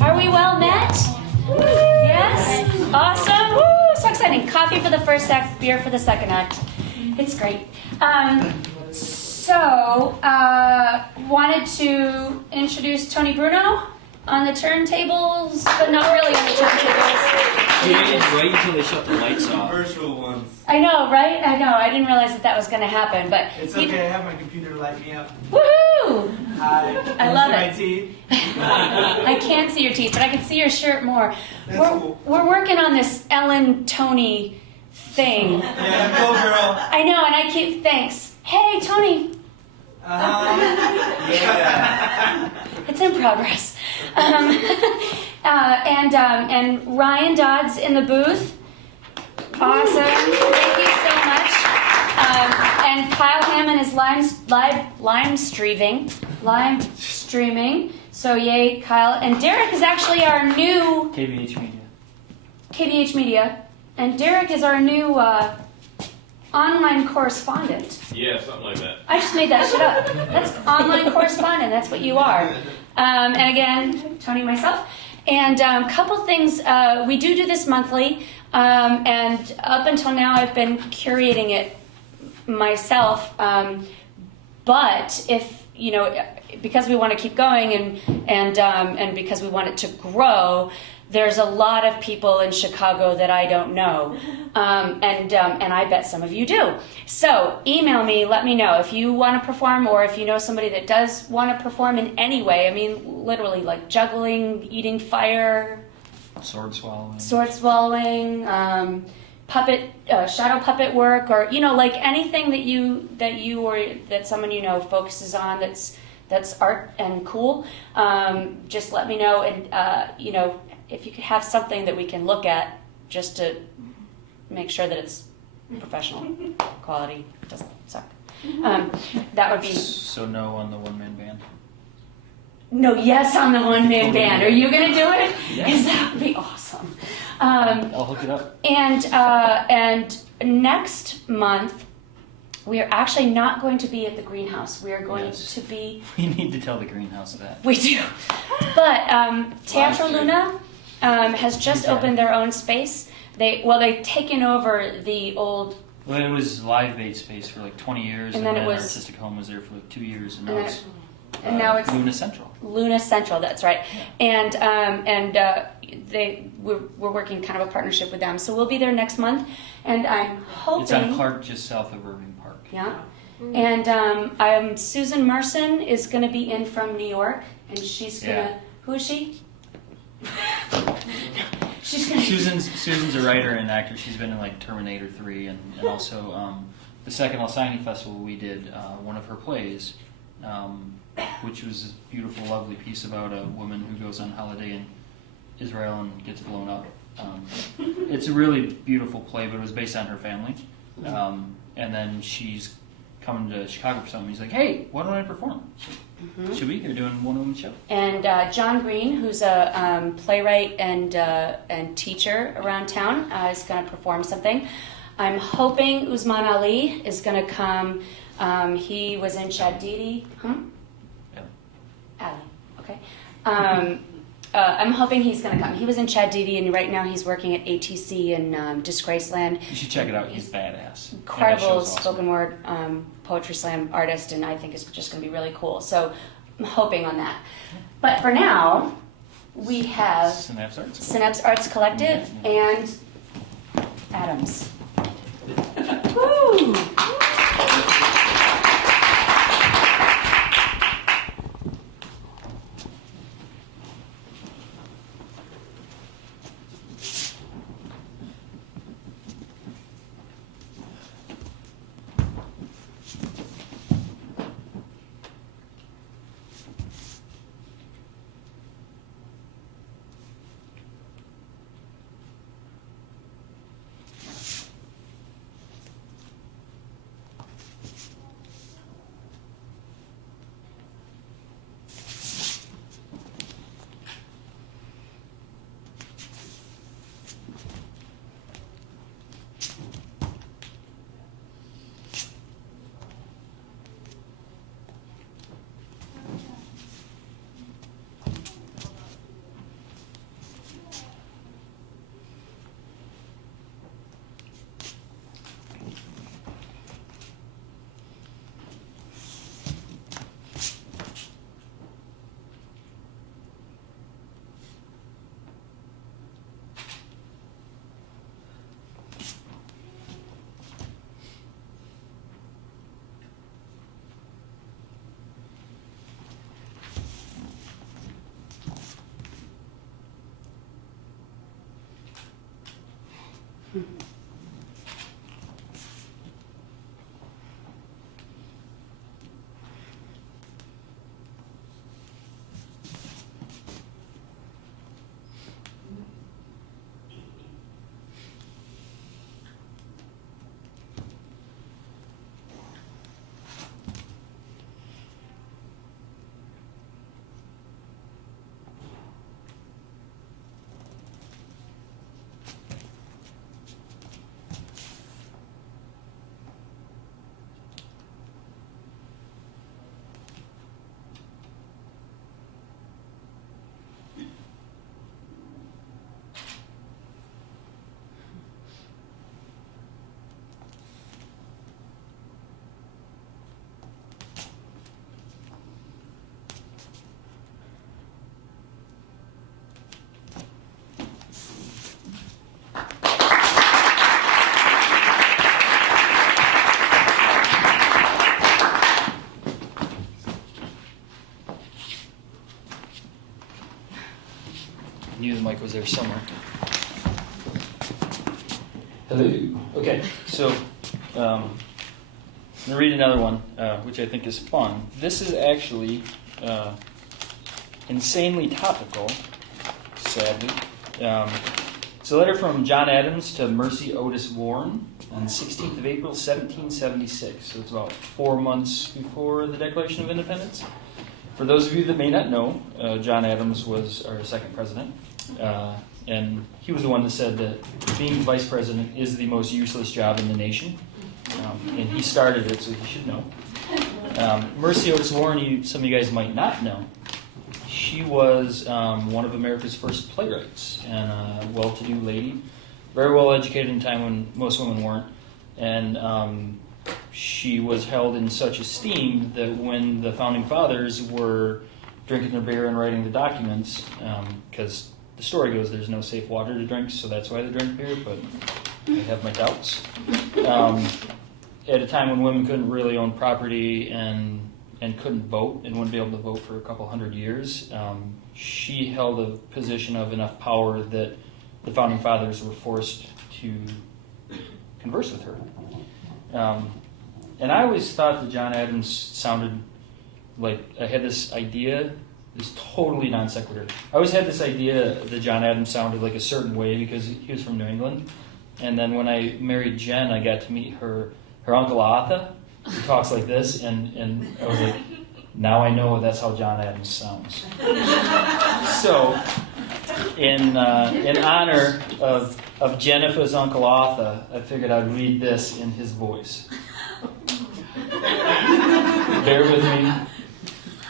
Are we well met? Yes? Awesome. Woo, so exciting. Coffee for the first act, beer for the second act. It's great. Wanted to introduce Tony Bruno on the turntables, but not really on the turntables. You didn't wait until they shut the lights off. Virtual ones. I know, right? I know. I didn't realize that was going to happen, but It's okay. I have my computer light me up. Woohoo! Hi. I love My it. teeth. I can't see your teeth, but I can see your shirt more. That's cool. We're working on this Ellen Tony thing. Yeah, go girl. I know, and I keep thanks. Hey, Tony. Yeah. It's in progress. And Ryan Dodd's in the booth. Awesome. Thank you so much. And Kyle Hammond is live streaming. So yay, Kyle. And Derek is actually our new KBH Media. And Derek is our new online correspondent. Yeah, something like that. I just made that shit up. That's online correspondent. That's what you are. And again, Tony and myself. And a couple things. We do this monthly. And up until now, I've been curating it myself. But if, because we want to keep going and because we want it to grow, there's a lot of people in Chicago that I don't know, and I bet some of you do. So email me, let me know if you want to perform, or if you know somebody that does want to perform in any way. I mean, literally, like juggling, eating fire, Sword swallowing, shadow puppet work, or like anything that you or that someone focuses on that's art and cool. Just let me know, and if you could have something that we can look at just to make sure that it's professional quality, doesn't suck. That would be... So no on the one-man band? No, yes on the one-man band. Are you going to do it? Yeah. Because that would be awesome. I'll hook it up. And next month, we are actually not going to be at the greenhouse. We are going to be... We need to tell the greenhouse that. We do. But Teatro Luna has just opened their own space. They've taken over the old... Well, it was live bait space for like 20 years, and then Artistic Home was there for like 2 years, and now it's Luna Central. Luna Central, that's right. Yeah. We're working kind of a partnership with them, so we'll be there next month, and I'm hoping... It's on Clark, just south of Irving Park. Yeah. And Susan Merson is going to be in from New York, and she's going to... Who is she? She's gonna... Susan's a writer and actor. She's been in like Terminator 3 and also the second Alcyone Festival we did one of her plays, which was a beautiful, lovely piece about a woman who goes on holiday in Israel and gets blown up. It's a really beautiful play, but it was based on her family. And then she's coming to Chicago for something. He's like, hey, why don't I perform? Should we? They're doing a one-woman show. And John Green, who's a playwright and teacher around town, is going to perform something. I'm hoping Usman Ali is going to come. He was in Chadidi. Yeah. Ali, okay. I'm hoping he's going to come. He was in Chadidi, and right now he's working at ATC in Disgraceland. You should check it out. He's badass. Incredible awesome. spoken word poetry slam artist, and I think it's just going to be really cool. So I'm hoping on that. But for now, we have Synapse Arts Collective and Adams. Woo! knew the mic was there somewhere. Hello. Okay, so I'm going to read another one, which I think is fun. This is actually insanely topical, sadly. It's a letter from John Adams to Mercy Otis Warren on the 16th of April, 1776. So it's about 4 months before the Declaration of Independence. For those of you that may not know, John Adams was our second president. And he was the one that said that being vice president is the most useless job in the nation. And he started it, so he should know. Mercy Otis Warren, some of you guys might not know. She was one of America's first playwrights and a well-to-do lady, very well educated in a time when most women weren't. And she was held in such esteem that when the founding fathers were drinking their beer and writing the documents, because the story goes there's no safe water to drink, so that's why they drink beer, but I have my doubts. At a time when women couldn't really own property and couldn't vote and wouldn't be able to vote for a couple hundred years, she held a position of enough power that the founding fathers were forced to converse with her. And I always thought that John Adams sounded like, I had this idea, this totally non sequitur. I always had this idea that John Adams sounded like a certain way because he was from New England. And then when I married Jen, I got to meet her Uncle Arthur, who talks like this, and I was like, now I know that's how John Adams sounds. So, in honor of Jennifer's Uncle Arthur, I figured I'd read this in his voice. Bear with me.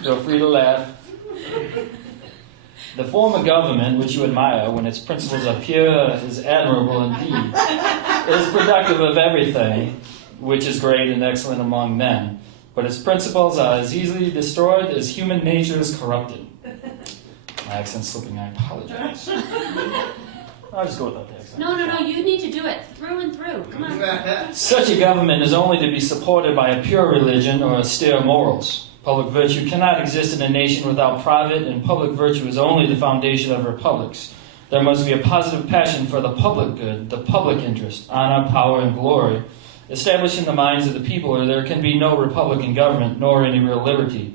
Feel free to laugh. The form of government which you admire, when its principles are pure, is admirable indeed. It is productive of everything which is great and excellent among men, but its principles are as easily destroyed as human nature is corrupted. My accent's slipping, I apologize. I'll just go without the accent. No, you need to do it through and through. Come on. Such a government is only to be supported by a pure religion or austere morals. Public virtue cannot exist in a nation without private, and public virtue is only the foundation of republics. There must be a positive passion for the public good, the public interest, honor, power, and glory, established in the minds of the people, or there can be no republican government, nor any real liberty.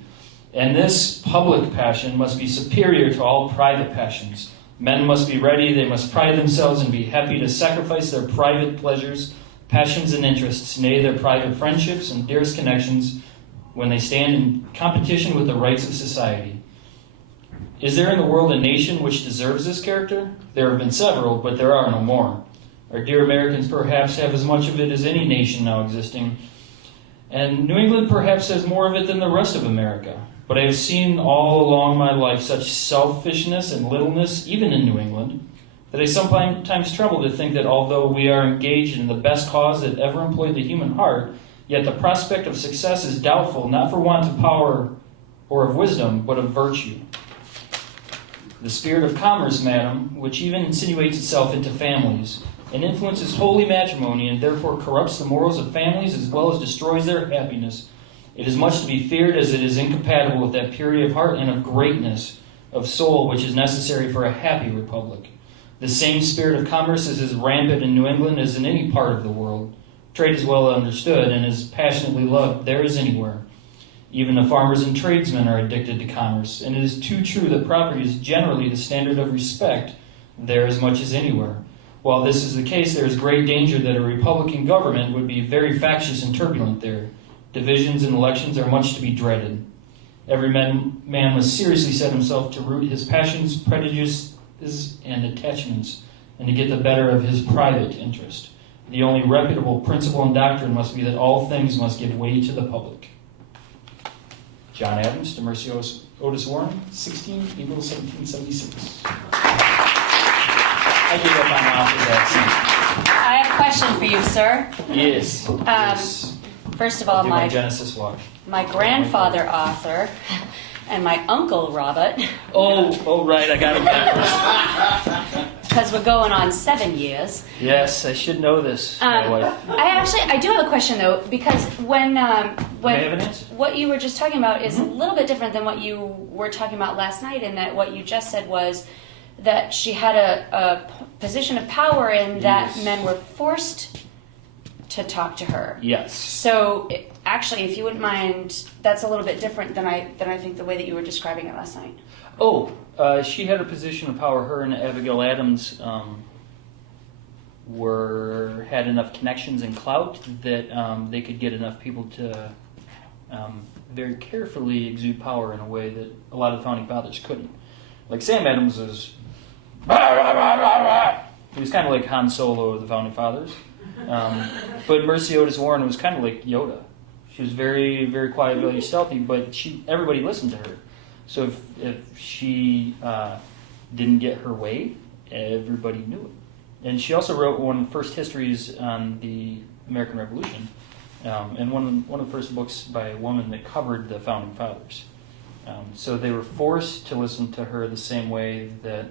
And this public passion must be superior to all private passions. Men must be ready, they must pride themselves and be happy to sacrifice their private pleasures, passions, and interests, nay, their private friendships and dearest connections, when they stand in competition with the rights of society. Is there in the world a nation which deserves this character? There have been several, but there are no more. Our dear Americans perhaps have as much of it as any nation now existing, and New England perhaps has more of it than the rest of America. But I have seen all along my life such selfishness and littleness, even in New England, that I sometimes tremble to think that although we are engaged in the best cause that ever employed the human heart, yet the prospect of success is doubtful, not for want of power or of wisdom, but of virtue. The spirit of commerce, madam, which even insinuates itself into families, and influences holy matrimony, and therefore corrupts the morals of families as well as destroys their happiness. It is much to be feared, as it is incompatible with that purity of heart and of greatness of soul which is necessary for a happy republic. The same spirit of commerce is as rampant in New England as in any part of the world. Trade is well understood and is passionately loved there as anywhere. Even the farmers and tradesmen are addicted to commerce, and it is too true that property is generally the standard of respect there as much as anywhere. While this is the case, there is great danger that a republican government would be very factious and turbulent there. Divisions and elections are much to be dreaded. Every man must seriously set himself to root his passions, prejudices, and attachments, and to get the better of his private interest. The only reputable principle and doctrine must be that all things must give way to the public. John Adams to Mercy Otis Warren, 16 April 1776. I give up on that. I have a question for you, sir. Yes. Yes. First of all, my Genesis walk. My grandfather Arthur and my uncle Robert. Oh, right, I got it backwards. Because we're going on 7 years. Yes, I should know this, my wife. I do have a question though, because when May I have an answer? what you were just talking about is a little bit different than what you were talking about last night, in that what you just said was that she had a position of power in that Yes. men were forced to talk to her. Yes. So actually, if you wouldn't mind, that's a little bit different than I think the way that you were describing it last night. Oh, she had a position of power. Her and Abigail Adams had enough connections and clout that they could get enough people to very carefully exude power in a way that a lot of the founding fathers couldn't. Like Sam Adams was, he was kind of like Han Solo of the founding fathers. But Mercy Otis Warren was kind of like Yoda. She was very, very quiet, very stealthy, but everybody listened to her. So if she didn't get her way, everybody knew it. And she also wrote one of the first histories on the American Revolution, and one of the first books by a woman that covered the founding fathers. So they were forced to listen to her the same way that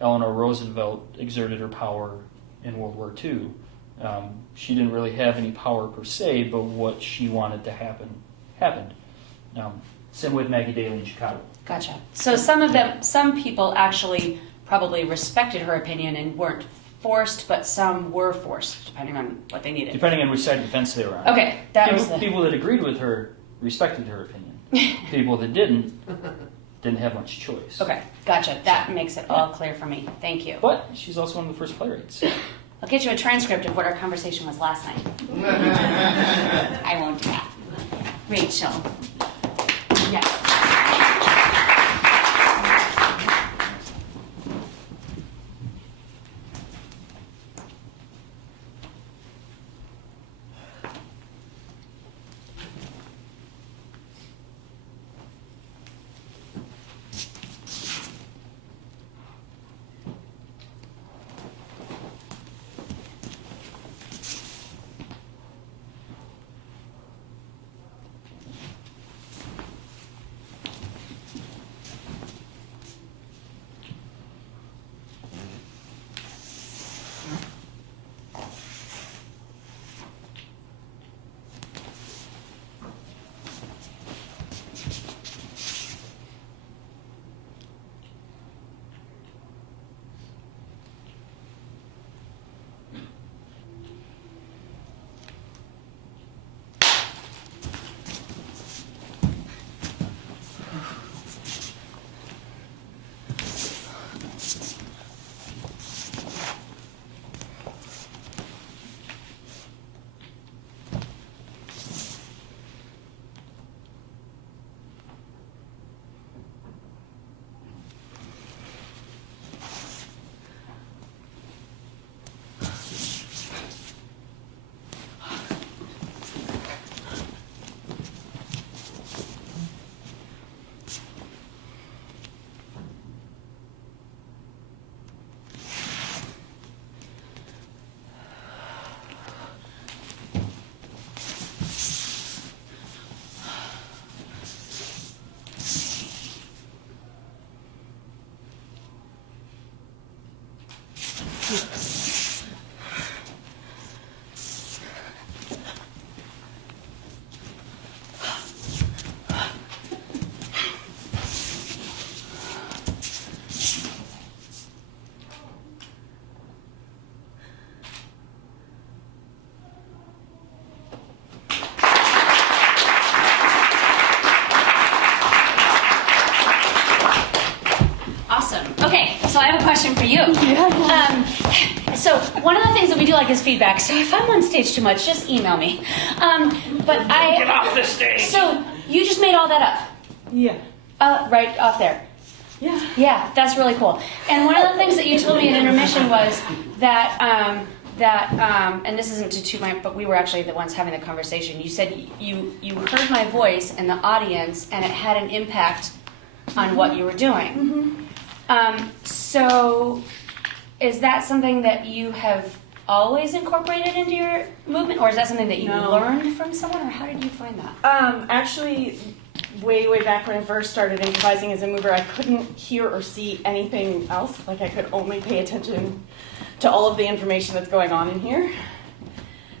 Eleanor Roosevelt exerted her power in World War II. She didn't really have any power per se, but what she wanted to happen, happened. Same with Maggie Daley in Chicago. Gotcha. So some people actually probably respected her opinion and weren't forced, but some were forced, depending on what they needed. Depending on which side of the fence they were on. Okay, People that agreed with her respected her opinion. People that didn't have much choice. Okay, gotcha. That makes it all clear for me. Thank you. But she's also one of the first playwrights. I'll get you a transcript of what our conversation was last night. I won't do that. Rachel. Yes. So I have a question for you. So one of the things that we do like is feedback. So if I'm on stage too much, just email me. Get off the stage! So you just made all that up? Yeah. Right off there. Yeah. Yeah, that's really cool. And one of the things that you told me in intermission was that, and this isn't to toot my, but we were actually the ones having the conversation. You said you heard my voice in the audience, and it had an impact on what you were doing. Mm-hmm. So is that something that you have always incorporated into your movement, or is that something that you learned from someone, or how did you find that? Actually, way back when I first started improvising as a mover, I couldn't hear or see anything else. Like, I could only pay attention to all of the information that's going on in here.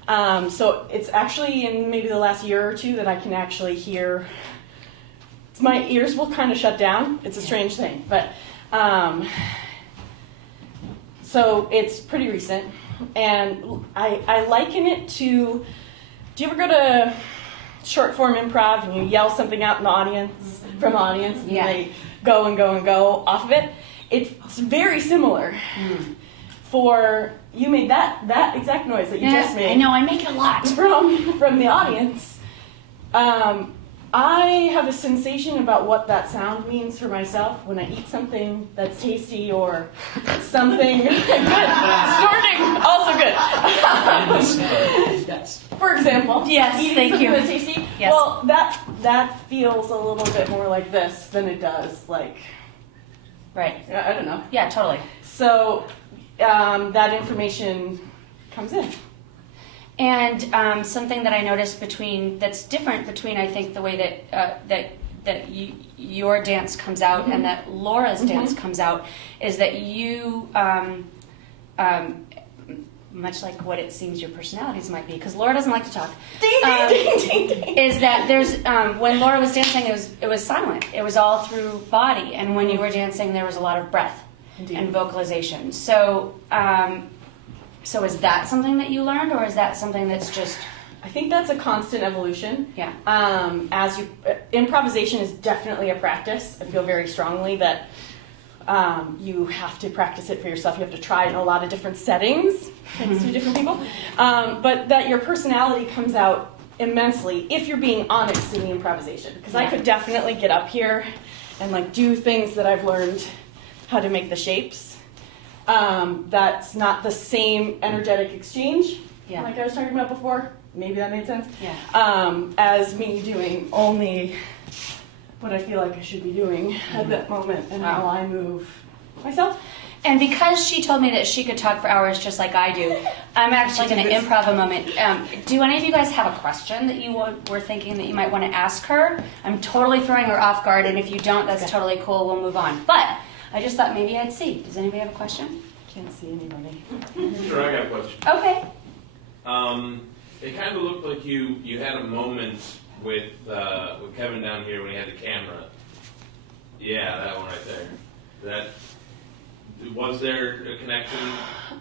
So it's actually in maybe the last year or two that I can actually hear. My ears will kind of shut down. It's a strange thing, but So it's pretty recent, and I liken it to, do you ever go to short form improv and you yell something out in the audience, from the audience, and they go and go and go off of it? It's very similar. For, you made that exact noise that you just made. I know, I make it a lot. From the audience. I have a sensation about what that sound means for myself when I eat something that's tasty or something good. Snorting, also good. Yes. For example, Yes, eating thank something you. that's tasty. Yes. Well, that feels a little bit more like this than it does like, Right. I don't know. Yeah, totally. So that information comes in. And something that I noticed that's different between, I think, the way that your dance comes out and that Laura's dance comes out is that you, much like what it seems your personalities might be, because Laura doesn't like to talk. Ding, ding, ding, ding, ding. Is that there's when Laura was dancing, it was silent. It was all through body, and when you were dancing, there was a lot of breath and vocalization. So. So is that something that you learned, or is that something that's just? I think that's a constant evolution. Yeah. Improvisation is definitely a practice. I feel very strongly that you have to practice it for yourself. You have to try it in a lot of different settings next to different people. But that your personality comes out immensely if you're being honest in the improvisation. Because I could definitely get up here and like do things that I've learned how to make the shapes. That's not the same energetic exchange, like I was talking about before. Maybe that made sense. As me doing only what I feel like I should be doing at that moment and how I move myself. And because she told me that she could talk for hours just like I do, I'm actually going to improv a moment. Do any of you guys have a question that you were thinking that you might want to ask her? I'm totally throwing her off guard, and if you don't, that's totally cool. We'll move on. But I just thought maybe I'd see. Does anybody have a question? Can't see anybody. Sure, I got a question. Okay. It kind of looked like you had a moment with Kevin down here when he had the camera. Yeah, that one right there. Was there a connection?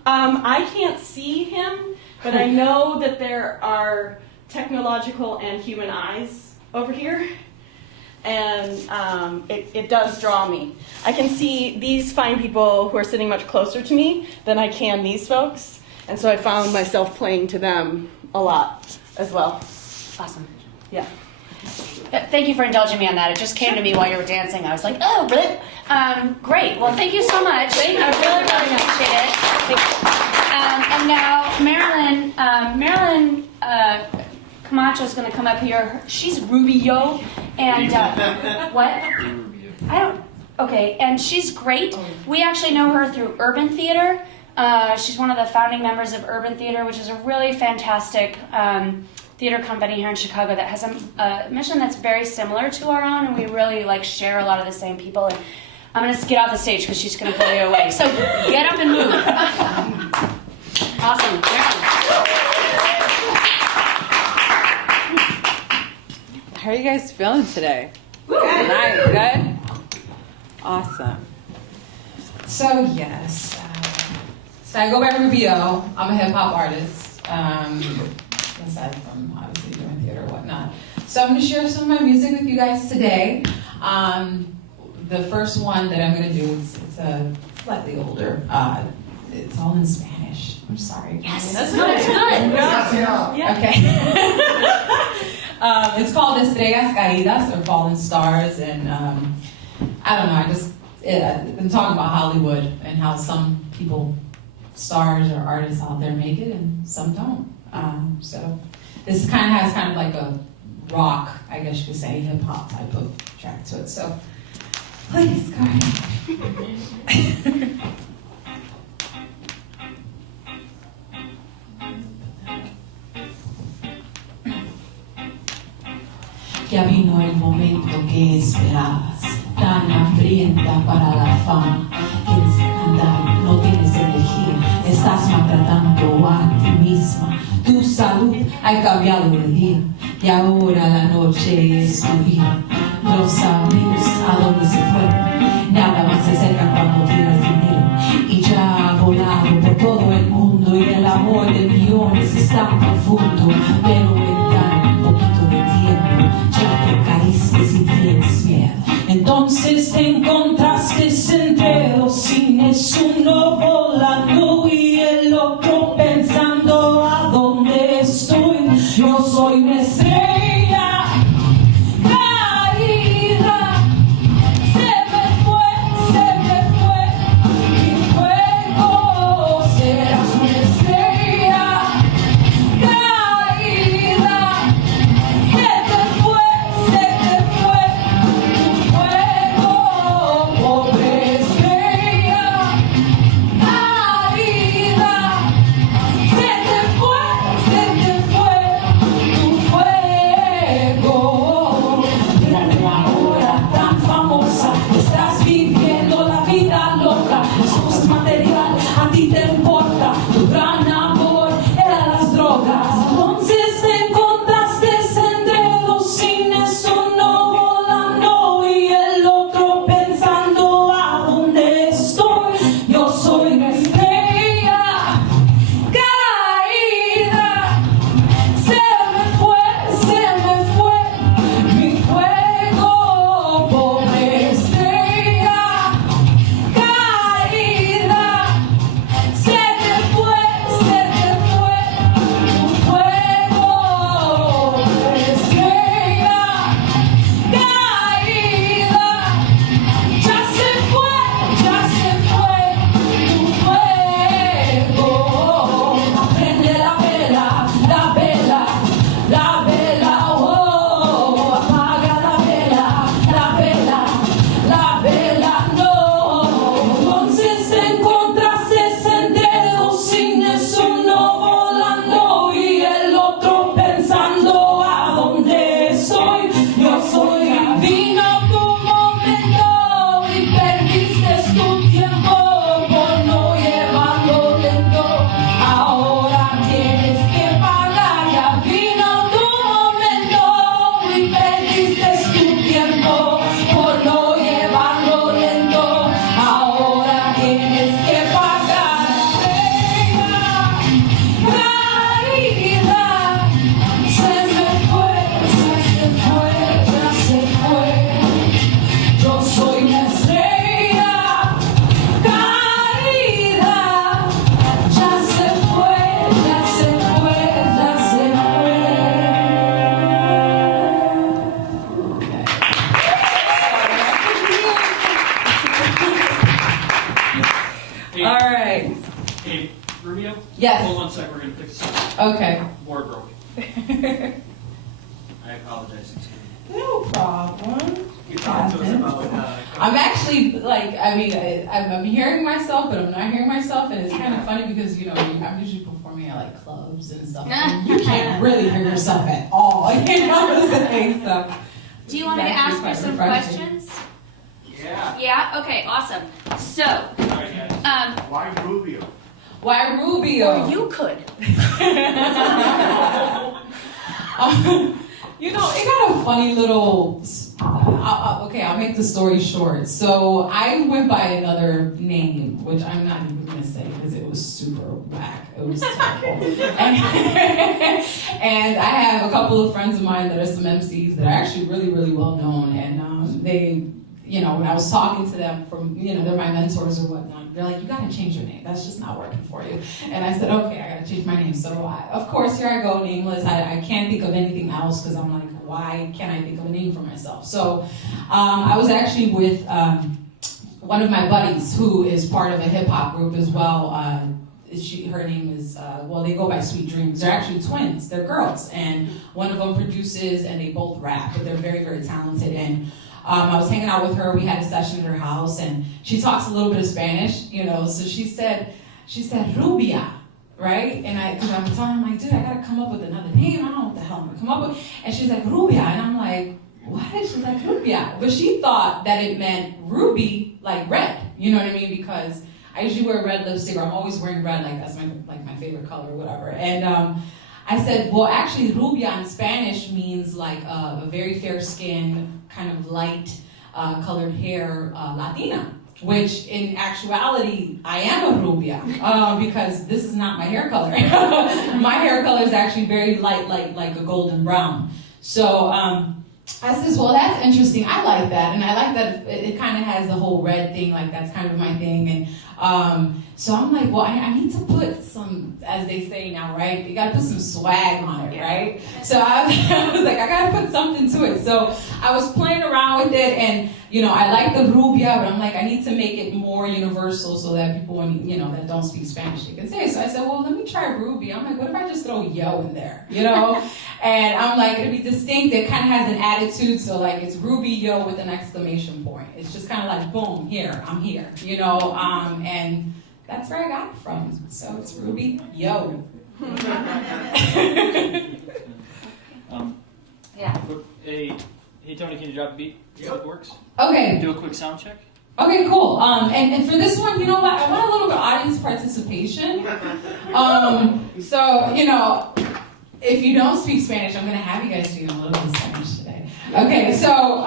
I can't see him, but I know that there are technological and human eyes over here. And it does draw me. I can see these fine people who are sitting much closer to me than I can these folks. And so I found myself playing to them a lot as well. Awesome. Yeah. Thank you for indulging me on that. It just came to me while you were dancing. I was like, oh, blip. Great. Well, thank you so much. I really, really appreciate it. And now Marilyn Camacho is going to come up here. She's Rubio. And what? I don't. Okay, and she's great. We actually know her through Urban Theater. She's one of the founding members of Urban Theater, which is a really fantastic theater company here in Chicago that has a mission that's very similar to our own, and we really share a lot of the same people. And I'm gonna get off the stage because she's gonna pull you away. So get up and move. Awesome. How are you guys feeling today? Good. Nice. Good? Awesome. So, yes. So I go by Rubio. I'm a hip-hop artist. Aside from obviously doing theater and whatnot. So I'm going to share some of my music with you guys today. The first one that I'm going to do, it's a slightly older. It's all in Spanish. I'm sorry. Yes. That's good. Yeah. Okay. It's called Estrellas Caídas, or Fallen Stars, and I don't know, I've been talking about Hollywood and how some people, stars or artists out there make it and some don't. So this has like a rock, I guess you could say, hip hop type of track to it. So please go ahead. Ya vino el momento que esperabas, tan hambrienta para la fama. Quieres cantar, no tienes energía, estás maltratando a ti misma. Tu salud ha cambiado de día y ahora la noche es tu vida. No sabes a dónde se fue, nada más se secan cuando tiras dinero. Y ya ha volado por todo el mundo y el amor de millones está profundo. Pero en tan poquito de tiempo ya te caíste si tienes miedo. Entonces te encontraste entre dos cines, uno volando y el otro pensando a dónde estoy. Yo soy una estrella caída, se me fue mi fuego. Serás una estrella caída, se te fue tu fuego. Pobre estrella caída, se te fue tu fuego. Mírate ahora tan famosa, estás viviendo la vida loca. Las cosas material a ti te importa, tu gran amor era las drogas. Entonces te encontraste entre dos cines, uno volando y el otro pensando a dónde estoy. Yo soy una estrella caída, se me fue mi fuego. Pobre estrella caída, se te fue tu fuego. Pobre estrella caída, ya se fue tu fuego. Prende la vela, oh. Apaga la vela, no. Entonces te encontraste entre dos cines, uno volando y el otro pensando a dónde estoy. Yo soy. Vino tu momento y perdiste tu tiempo por no llevarlo lento. Ahora tienes que pagar. Ya vino tu momento y perdiste tu tiempo por no llevarlo lento. Ahora tienes que pagar. Caída, se me fue. Yo soy una estrella caída, ya se fue. Hey, All right. hey, Rubio? Yes. Hold on a sec, we're going to fix this. Okay. Board broke. I apologize. No problem. You talked to us about, I'm actually I'm hearing myself, but I'm not hearing myself, and it's kind of funny because I'm usually performing at like clubs and stuff. And you can't really hear yourself at all. You know what I'm saying? So. Do you want me to ask you some questions? yeah. Yeah? Okay, awesome. So, All right, guys. Why Rubio? Why Rubio? or you could. It got a funny little. I'll make the story short. So I went by another name, which I'm not even going to say because it was super whack. It was terrible. And I have a couple of friends of mine that are some MCs that are actually really, really well known, and they. When I was talking to them they're my mentors or whatnot, they're like, you gotta change your name. That's just not working for you. And I said, okay, I gotta change my name. So of course, here I go, nameless. I can't think of anything else because I'm like, why can't I think of a name for myself? So I was actually with one of my buddies who is part of a hip hop group as well. Her name is, they go by Sweet Dreams. They're actually twins. They're girls. And one of them produces and they both rap, but they're very, very talented. And I was hanging out with her. We had a session at her house, and she talks a little bit of Spanish, So she said Rubia, right? And because I'm telling her, I'm like, dude, I gotta come up with another name. I don't know what the hell I'm gonna come up with. And she's like, Rubia, and I'm like, what? She's like, Rubia, but she thought that it meant ruby, like red. You know what I mean? Because I usually wear red lipstick, or I'm always wearing red, like that's my favorite color, or whatever. And I said, well, actually, rubia in Spanish means like a very fair skin, kind of light colored hair Latina. which in actuality, I am a rubia, because this is not my hair color. My hair color is actually very light, like a golden brown. So I says, well, that's interesting. I like that. And I like that it kind of has the whole red thing, like that's kind of my thing. And so I'm like, well, I need to put some, as they say now, right? You got to put some swag on it, right? So I was like, I got to put something to it. So I was playing around with it, and, you know, I like the rubia, but I'm like, I need to make it more universal so that people, you know, that don't speak Spanish, they can say it. So I said, well, let me try ruby. I'm like, what if I just throw yo in there, you know? And I'm like, it'll be distinct. It kind of has an attitude. So like, it's ruby yo with an exclamation point. It's just kind of like, boom, here, I'm here, you know? And that's where I got it from. So it's ruby yo. Yeah. Hey, Tony, can you drop a beat? See if it works? Okay. Do a quick sound check. Okay, cool. And for this one, you know what? I want a little bit of audience participation. So, you know, if you don't speak Spanish, I'm going to have you guys speak a little bit of Spanish today. Okay, so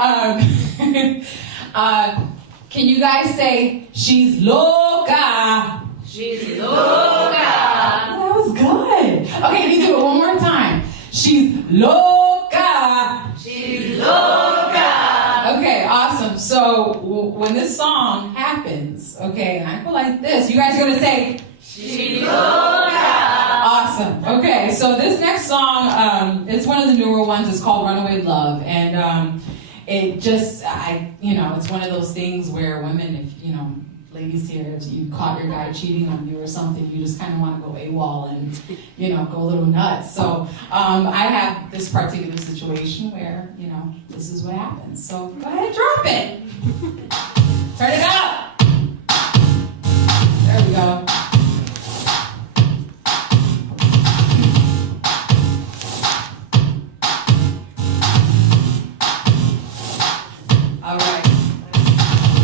can you guys say, she's loca? She's loca. That was good. Okay, let me do it one more time. She's loca. She's loca. Okay, awesome. So when this song happens, okay, and I go like this, you guys are going to say, she's loca. Awesome. Okay, so this next song, it's one of the newer ones. It's called Runaway Love. And it just, it's one of those things where women, if, you know, ladies here, if you caught your guy cheating on you or something, you just kind of want to go AWOL and, you know, go a little nuts. So I have this particular situation where, you know, this is what happens. So go ahead and drop it. Turn it up. There we go. All right.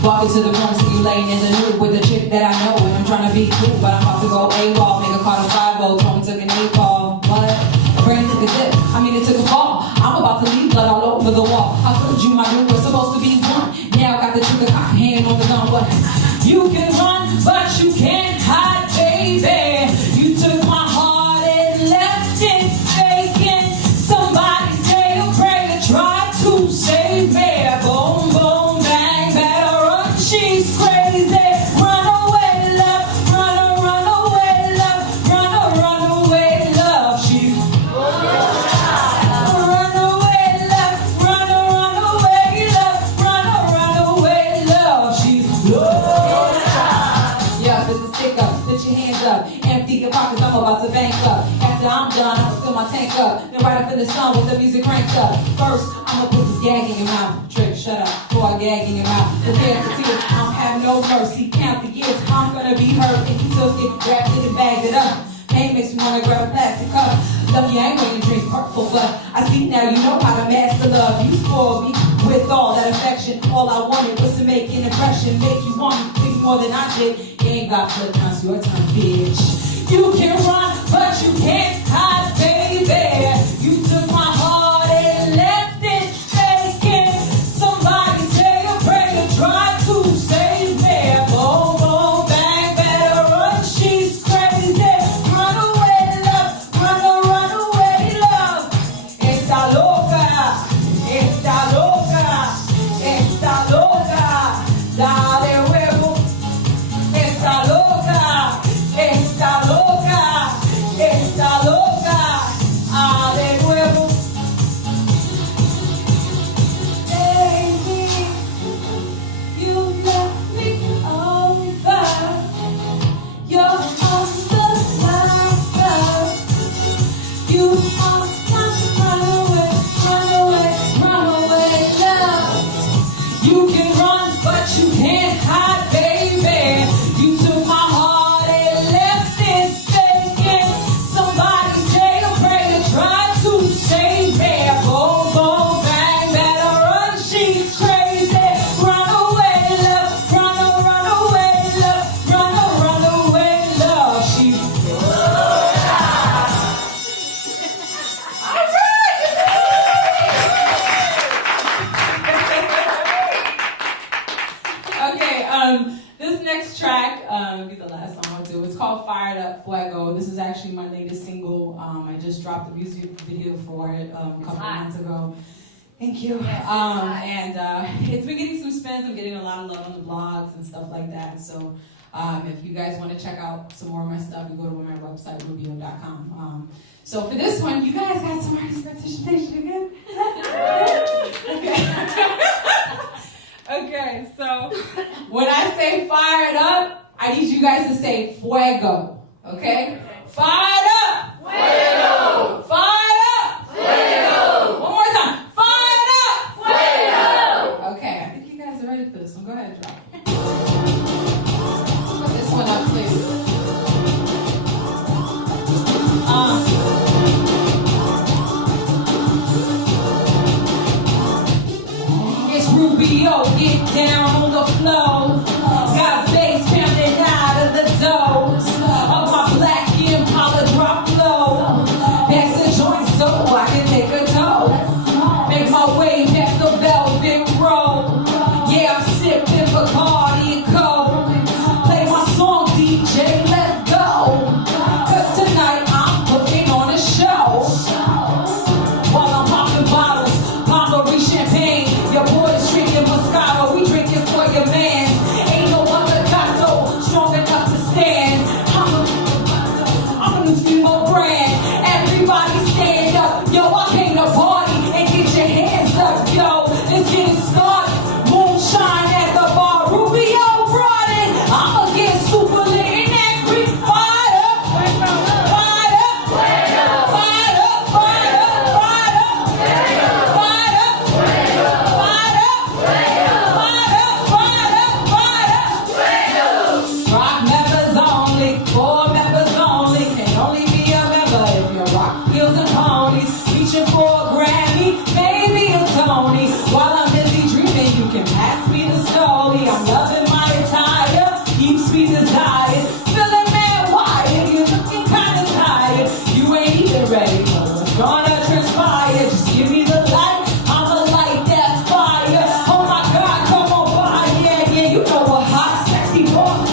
Walking to the room, see you laying in the nude with a chick that I know, and I'm trying to be cool, but I'm about to go AWOL, make a call to 5-0, Tone took an 8-ball. What? A brain took a dip, it took a fall. I'm about to leave blood all over the wall. How could you, my dude, was supposed to be one. Now I got the trigger, cock, hand on the gun, but you can run, but you can't hide, baby. You took my heart and left it vacant. Somebody say a prayer, try to save me. Boom, boom, bang, better run, she's crazy. Run away, love, run away, love, run away, love. She's run away, love, run away, love, run away, love. She's yeah, this is stick up, put your hands up, empty your pockets, I'm about to bank up. After I'm done, I'ma fill my tank up, then right up in the sun with the music cranked up. First, I'ma put this gag in your mouth. Trick, shut up, before I gag in your mouth. Prepare for tears, I don't have no mercy. Count the years, I'm gonna be hurt. And you took it, grabbed it, and bagged it up. Pain makes me wanna grab a plastic cup. Love you, I ain't waiting to drink purple, but I see now you know how to master love. You spoiled me with all that affection. All I wanted was to make an impression, make you want me, think more than I did. You ain't got flip, now it's your turn, bitch. You can run, but you can't hide, baby. You took my heart and left it vacant. Somebody say a prayer, try to save me. Boom, boom, bang, better run, she's crazy. Run away, love, run away, love. Está loca, está loca, está loca. Dale huevo, está loca, está loca, está loca. called Fired Up Fuego. This is actually my latest single. I just dropped the music video for it a couple of months ago. Thank you. It's been getting some spins. I'm getting a lot of love on the blogs and stuff like that. So if you guys want to check out some more of my stuff, you go to my website, rubio.com. So for this one, you guys got some artist participation again? Okay, so when I say fired up, I need you guys to say fuego, okay? Fired up! Fuego! Fired up! Fuego! One more time. Fired up! Fuego! Okay, I think you guys are ready for this one. Go ahead and drop it. Put this one up, please. It's Rubio, get down on the floor. Got bass pounding out of the doors. Of my black Impala drop low. Pass the joint so I can take a toll. Make my way past the velvet road. Yeah, I'm sipping Bacardi and Coke. Play my song, DJ, let's go. Cause tonight I'm putting on a show. While I'm popping bottles, Pommery champagne. Your boys drinking Moscato, we drinking for your man. Ain't no other gato strong enough to stand. I'm a Nutimo brand. Everybody stand up. Yo, I came to party and get your hands up, yo. Let's get it started. Moonshine at the bar. Rubio brought it. I'ma get super lit in that creek. Fired up. Fired up. Fired up. Fired up. Fired up. Fired up. Fired up. Fired up. Fired up. Fired up. Fired up. Rock members only. 4 members only. Can only be a member if you're rock heels and ponies. Reaching for a Grammy, maybe a Tony. While I'm busy dreaming, you can pass me the Stoli. I'm loving my attire, keeps me desired. Feeling mad wired, you're looking kinda tired. You ain't even ready for what's gonna transpire. Just give me the light, I'ma light that fire. Oh my God, come on by, yeah, yeah. You know a hot, sexy boss,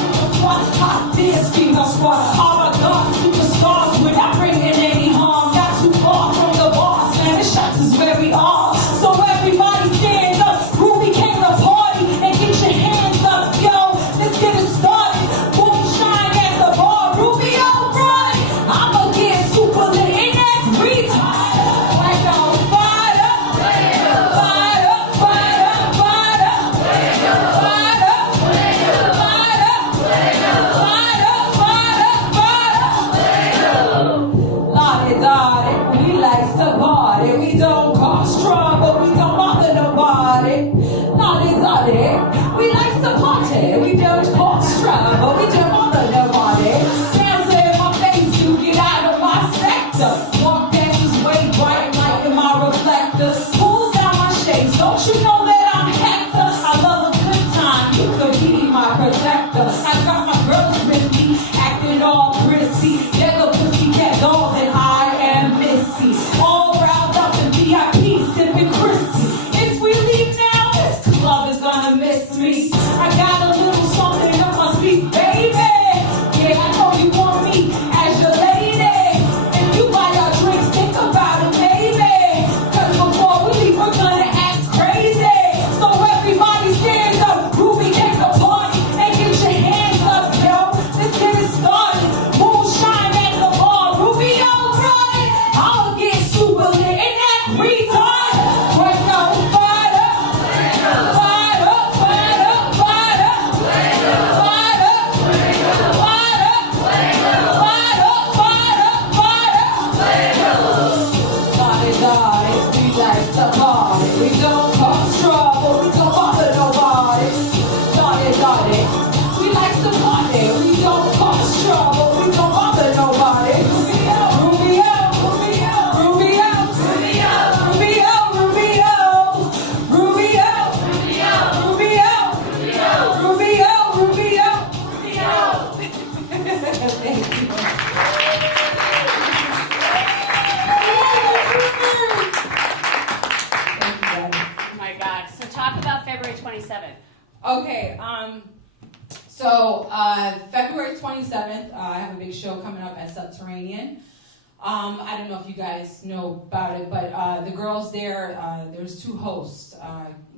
hot dance, female squad. Oh my God, superstars, we're not bringing any harm. Not too far from the bar, slamming shots is where we are. So everybody stand up, Ruby came to party, and get your hands up, yo. Let's get it started. Moonshine at the bar, Rubio brought it. I'ma get super lit in that retard. Like I'm fired up, fired up, fired up, fired up, fired up, fired up, fired up, fired up, fired up. Lottie-dottie, we like to party. We don't cause trouble, we don't bother nobody. Lottie-dottie, we like to party. We don't cause trouble, we don't bother nobody. Answer in my face, you get out of my sector. Walk past this way, bright light in my reflector. Pull down my shades, don't you know that I'm Hector? I love a good time, you could be my protector. I got my girls with me, acting all prissy. They're the pussycat dolls and I am Missy. All riled up in VIP, sipping Christy. If we leave now, this club is gonna miss me. I got a little something up my sleeve, baby. Yeah, I know you want me as your lady. If you buy our drinks, think about it, baby. Cause before we leave, we're gonna act crazy. So everybody stand up, Ruby came to party, and get your hands up, yo. Let's get it started. Moonshine at the bar, Rubio brought it. I'll get super lit in that retard. Right now, fired up, fired up, fired up, fired up, fired up, fired up, fired up, fired up, fired up, fired up, fired up. Lottie-dottie, we like to party. We don't cause trouble, we don't bother nobody. Lottie-dottie, we like to party. We don't cause trouble, we don't bother nobody. Rubio, Rubio, Rubio, Rubio, Rubio, Rubio, Rubio, Rubio, Rubio, Rubio, Rubio, Rubio. Thank you. Oh my God. So talk about February 27th. Okay, So February 27th, I have a big show coming up at Subterranean. I don't know if you guys know about it, but the girls there, there's two hosts.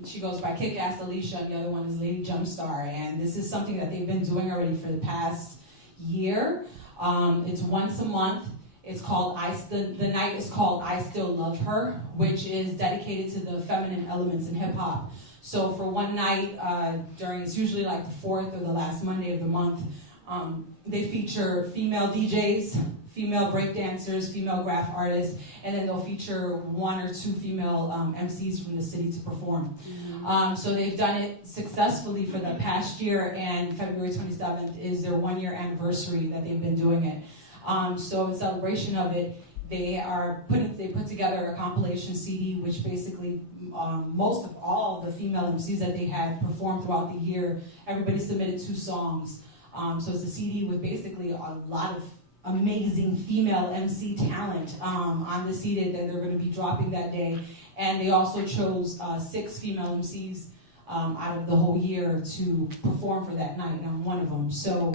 She goes by Kick-Ass Alicia, and the other one is Lady Jumpstar. And this is something that they've been doing already for the past year. It's once a month. It's called the night is called I Still Love Her, which is dedicated to the feminine elements in hip hop. So for one night, it's usually like the fourth or the last Monday of the month, they feature female DJs, female breakdancers, female graph artists, and then they'll feature one or two female MCs from the city to perform. So they've done it successfully for the past year, and February 27th is their 1-year anniversary that they've been doing it. So in celebration of it, they put together a compilation CD, which basically most of all the female MCs that they had performed throughout the year, everybody submitted 2 songs. So it's a CD with basically a lot of amazing female MC talent on the CD that they're going to be dropping that day. And they also chose 6 female MCs out of the whole year to perform for that night, and I'm one of them. So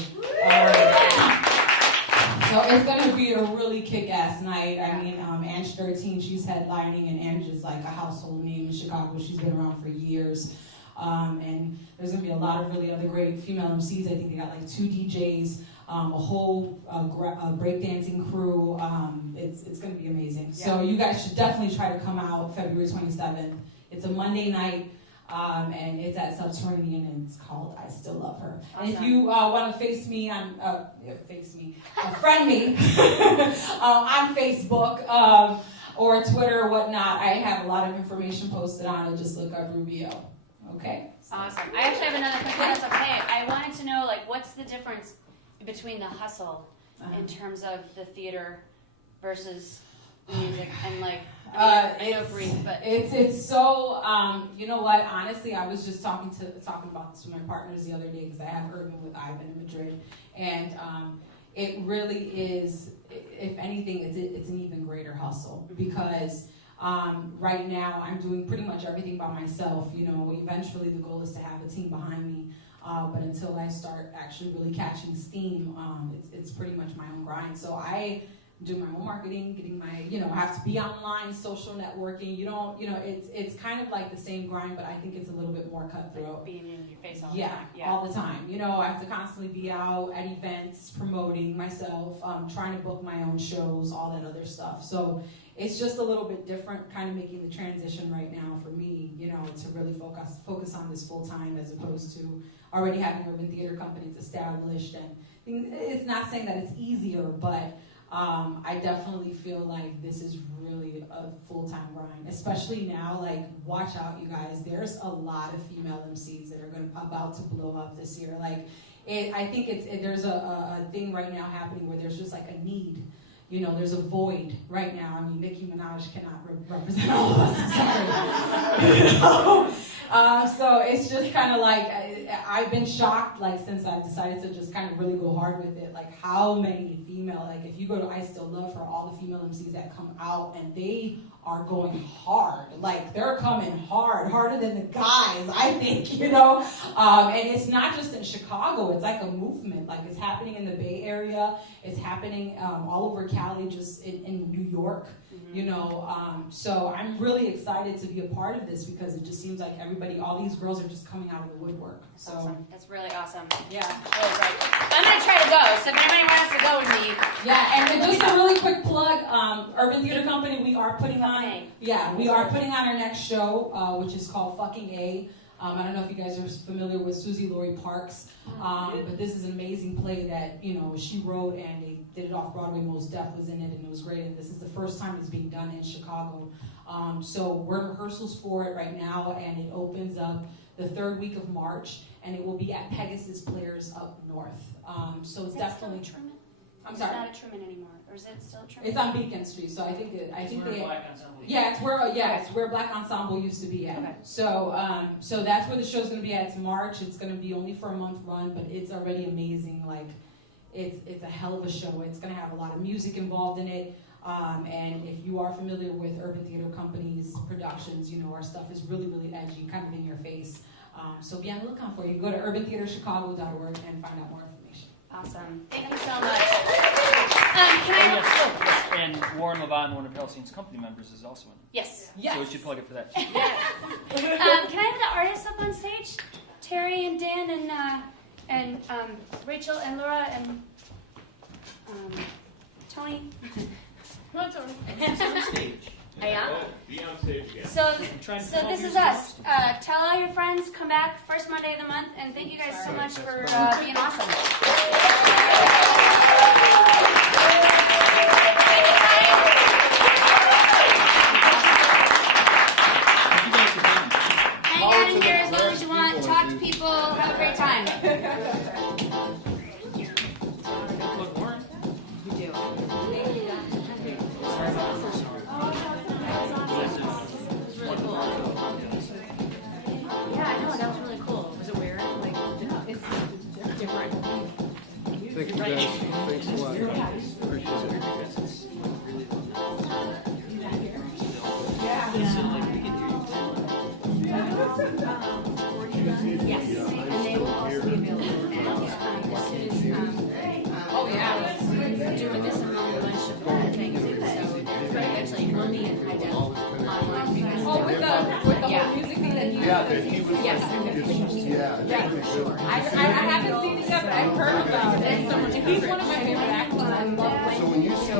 it's going to be a really kick-ass night. I mean, Ange 13, she's headlining, and Ange is like a household name in Chicago. She's been around for years. And there's going to be a lot of really other great female MCs. I think they got like 2 DJs, a whole breakdancing crew. It's going to be amazing. Yeah. So you guys should definitely try to come out February 27th. It's a Monday night. And it's at Subterranean, and it's called I Still Love Her. Awesome. And if you want to friend me on Facebook or Twitter or whatnot, I have a lot of information posted on it. Just look up Rubio. Okay? Awesome. I actually have another quick question. Hey, I wanted to know, like, what's the difference between the hustle in terms of the theater versus music and like I know brief, but it's so you know what, honestly, I was just talking about this with my partners the other day because I have Urban with Ivan in Madrid, and it really is, if anything, it's an even greater hustle because right now I'm doing pretty much everything by myself. You know, eventually the goal is to have a team behind me, but until I start actually really catching steam, it's pretty much my own grind. So I do my own marketing, getting my, I have to be online, social networking. It's kind of like the same grind, but I think it's a little bit more cutthroat. Being in your face all the time. Yeah, all the time. I have to constantly be out at events, promoting myself, trying to book my own shows, all that other stuff. So it's just a little bit different, kind of making the transition right now for me, to really focus on this full time as opposed to already having Urban Theater Companies established. And it's not saying that it's easier, but I definitely feel like this is really a full-time grind, especially now. Like, watch out, you guys. There's a lot of female MCs that are about to blow up this year. Like, I think there's a thing right now happening where there's just like a need. There's a void right now. I mean, Nicki Minaj cannot represent all of us. I'm sorry. So it's just kind of like, I've been shocked, like, since I've decided to just kind of really go hard with it, like how many female, like if you go to I Still Love Her, all the female MCs that come out, and they are going hard. Like, they're coming harder than the guys, I think, and it's not just in Chicago, it's like a movement. Like, it's happening in the Bay Area, it's happening all over Cali, just in New York, so I'm really excited to be a part of this because it just seems like all these girls are just coming out of the woodwork. So awesome. That's really awesome. Yeah. Really great. I'm going to try to go, so if anybody wants to go with me. Yeah, and just a really quick plug, Urban Theater Company, we are putting on our next show, which is called Fucking A. I don't know if you guys are familiar with Susie Laurie Parks, but this is an amazing play that, she wrote, and they did it off Broadway. Mos Def was in it, and it was great, and this is the first time it's being done in Chicago. So we're in rehearsals for it right now, and it opens up the 3rd week of March, and it will be at Pegasus Players up north. So it's definitely... Still Truman? I'm sorry? It's not a Truman anymore, or is it still Truman? It's on Beacon Street, so I think they... Black Ensemble. Yeah, it's where Black Ensemble used to be at. Okay. So that's where the show's going to be at. It's March. It's going to be only for a month run, but it's already amazing. Like, it's a hell of a show. It's going to have a lot of music involved in it. And if you are familiar with Urban Theater Company's productions, our stuff is really, really edgy, kind of in your face. So be on the lookout for it. You can go to urbantheaterchicago.org and find out more information. Awesome. Thank you so much. Can I? Yes, and Warren Levant, one of Helsing's company members, is also in. Yes. So we should plug it for that too. Can I have the artists up on stage? Terry and Dan and Rachel and Laura and Tony. Come on, Tony. I am. Be on stage again. So this is us. Tell all your friends. Come back first Monday of the month, and thank you guys so much for being awesome. Hang out in here as long as you want. Talk to people. Have a great time. Look, Warren. Yeah, I know. That was really cool. Was it weird? Like, it's different. Thank you, guys. Thanks a lot. Appreciate it. Yes, and they will also be available now. As soon as Oh, yeah. we're doing this among a bunch of other things, so eventually we'll be in high def online for you guys. Oh, with the Yeah. whole music thing that he Yeah, that he was. Yes. Yeah, sure. I haven't seen it yet, but I've heard about it. It's so much He's one of my favorite actors. I love So when you see